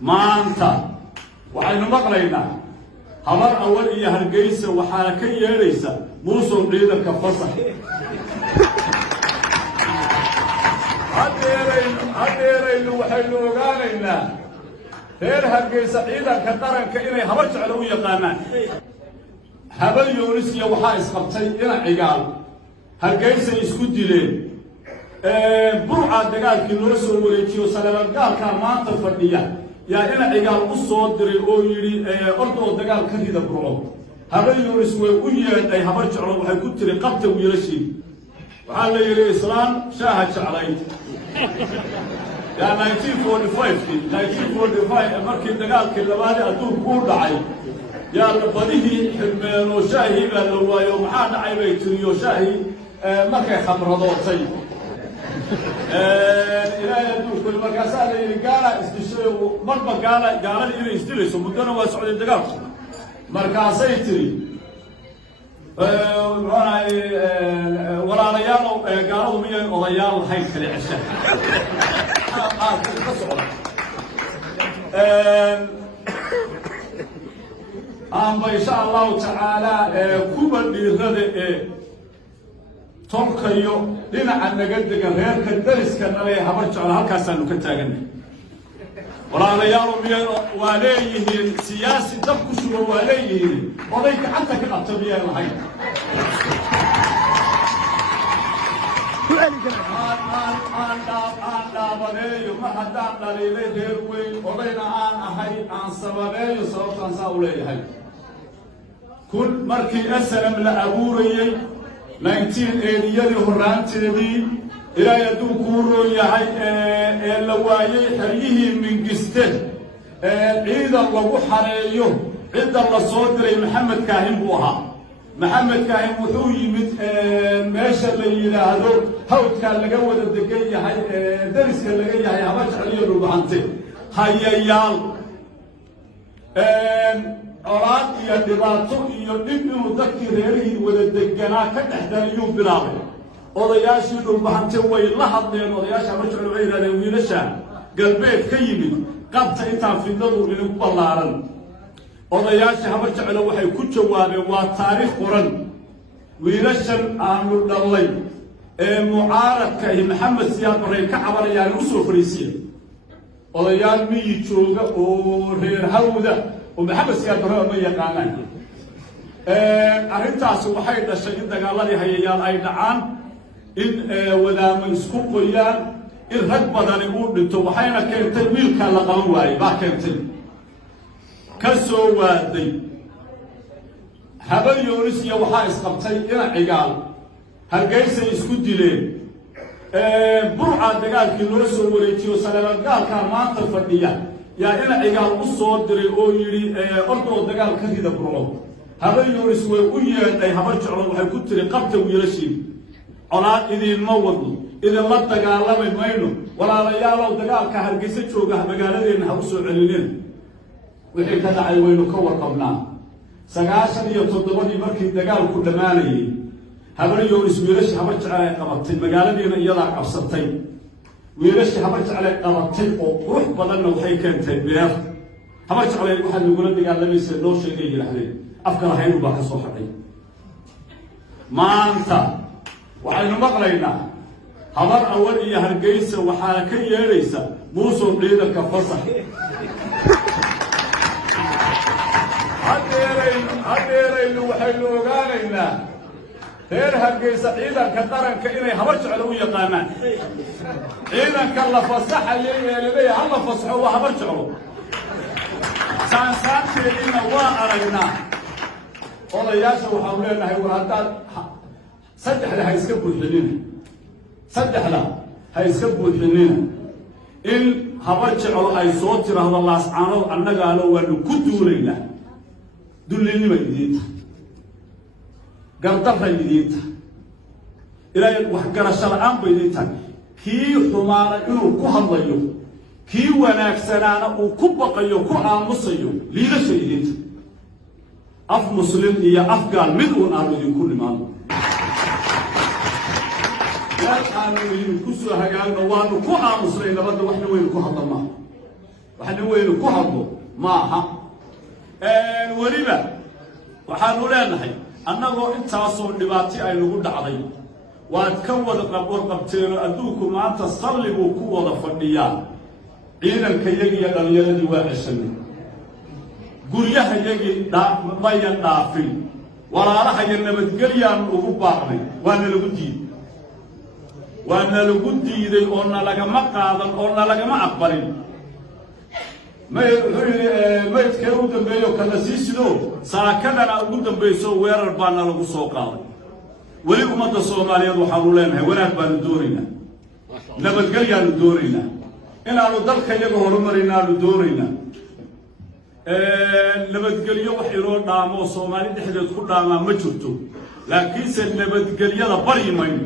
maanta waxaynu maqlaynaa habar awal iyo hargeysa waxaa ka yeedhaysa muusow ciidanka fasax hadeeraynu waxaynu ogaanaynaa reer hargeysa ciidanka qaranka inay habar jeclo u yaqaanaan habal yoonis iyo waxaa isqabtay dhinac cigaal hargeysay isku dileen burca dagaalkii loo soo wareejiyo saleelgaalkaa maanta fadhiya yaa dhinac cigaal u soo diray oo yidhi ordoo dagaal ka rida burco habal yoonis way u yeedhay habar jeclo waxay ku tiri qabta wiilashii waxaa la yidhi islaan shaaha jeclayd yaa 1945 markii dagaalkii labaad adduunku u dhacay yaa badihii xirmeen oo shaahii baa la waayo maxaa dhacay bay tiriyo shaahii markay khamradootay ilaahay adduunku markaasaa la yidhi gaala isdishay marba gaalada inay isdilayso muddana waa socday dagaalku markaasay tiri walaalayaalow gaaladu miyay odayaal lahayn kale cesha ka socda amba insha allahu tacaala kuwa dhiirada tolkayo dhinaca naga degan reerka dariska nale habar jeclo halkaasaanu ka taaganay walaalayaalo miyay waa leeyihiin siyaasi dab ku shugo waa leeyihiin oday gacanta ka qabta miyay lahayn aan dhaabaneeyo ma haddaan dhaliilay reer weyn odayna aan ahay aan sababeeyo sababtaan saa u leeyahay kun markii SNM la abuurayey 1980yadii horaanteedii ilaahay adduunkuu roon yahay la waayey xeryihii mingiste ciidan lagu xareeyo cidda la soo diray maxamed kaahin buu ahaa maxamed kaahin wuxuu yimid meesha la yidhaahdo hawdkaa laga wada degan yahay dariska laga yahay habar jeclo iyo dhulbahante hayayaal colaad iyo dhibaato iyo dhib inuu dadkii reerihii wada deganaa ka dhexdariyuu bilaabay odayaashii dhulbahante way la hadleen odayaasha habar jeclo waxay yidhahdeen wiilasha galbeed ka yimid qabta intaan fidnadu idinku ballaaran odayaasha habar jeclo waxay ku jawaabeen waa taariikh qoran wiilashan aanu dhallay mucaaradka iyo maxamed siyaad barre ka cabanayaan u soo fariisiya odayaal miyi jooga oo reer hawda oo maxamed siyaad barre ma yaqaanaan arrintaas waxay dhashay in dagaaladii hayayaal ay dhacaan in wadaamo isku qoyaan in rag badani uu dhinto waxayna keentay wiilkaa la qaban waayey baa keentay ka soo waaday habal yoonis iyo waxaa isqabtay dhinac cigaal hargeysay isku dileen burca dagaalkii loo soo wareejiyo saleelgaalkaa maanta fadhiya yaa dhinac cigaal u soo diray oo yidhi ordoo dagaal ka rida burco habal yoonis way u yeedhay habar jeclo waxay ku tiri qabta wiilashii colaad idiinma wadno idinla dagaalami mayno walaalayaalow dagaalka hargeysa jooga magaaladeenna ha u soo celineen wixii ka dhacay waynu ka warqabnaa 97 markii dagaalku dhammaanayay habar yoonis wiilashii habar jeclo ay qabatay magaaladiina iyadaa qabsatay wiilashii habar jeclo ay qabatay oo qurux badanna waxay keentay beer habar jeclo waxaad nagula dagaalamaysa noo sheegay yidhaahdeen afka lahaynu baa ka soo hadhay maanta waxaynu maqlaynaa habar awal iyo hargeysa waxaa ka yeedhaysa muusow ciidanka fasax hadeeraynu waxaynu ogaanaynaa reer hargeysa ciidanka qaranka inay habar jeclo u yaqaanaan ciidanka la fasaxayay ee laleeyahay ha la fasaxo waa habar jeclo saansaanteediina waa aragnaa odayaasha waxaanu leenahay war haddaad saddexda ha iska buuxinina in habar jeclo ay soo tiraahdo laascaanood annagaalo waanu ku duulaynaa dullinima idiinta gardarray idiinta ilaahay waxgarasho la-aan ba idiinta kii xumaana inuu ku hadlayo kii wanaagsanaana uu ku baqayo ku aamusayo liidasha idiinta af muslim iyo af gaal mid uun aanu idinku nimaano aanu idinku soo hagaagno waanu ku aamusnay nabadda waxna waynu ku hadalnaa waxaan weeynu ku hadlo maaha waliba waxaanu leenahay annagoo intaasoo dhibaato ay nagu dhacday waad ka wada warqabteen adduunku maanta salli buu ku wada fadhiyaa ciidanka yagiyo dhallinyaradii waa ceshanay guryaha yagii mayan dhaafin walaalaha iyo nabadgelyaanu ugu baaqnay waana lagu diiday oo nalagama qaadan oo nalagama aqbalin maydkee u dambeeyo kana sii sido saakadana ugu dambayso weerar baana lagu soo qaaday weli ummadda Soomaaliyeed waxaanu leenahay wanaag baanu doonaynaa nabadgelyaanu doonaynaa inaanu dalka iyaga horumarinaanu doonaynaa nabadgelyo wax inoo dhaamo Soomaali dhexdeed ku dhaamaa ma jirto laakiinse nabadgelyada bari mayno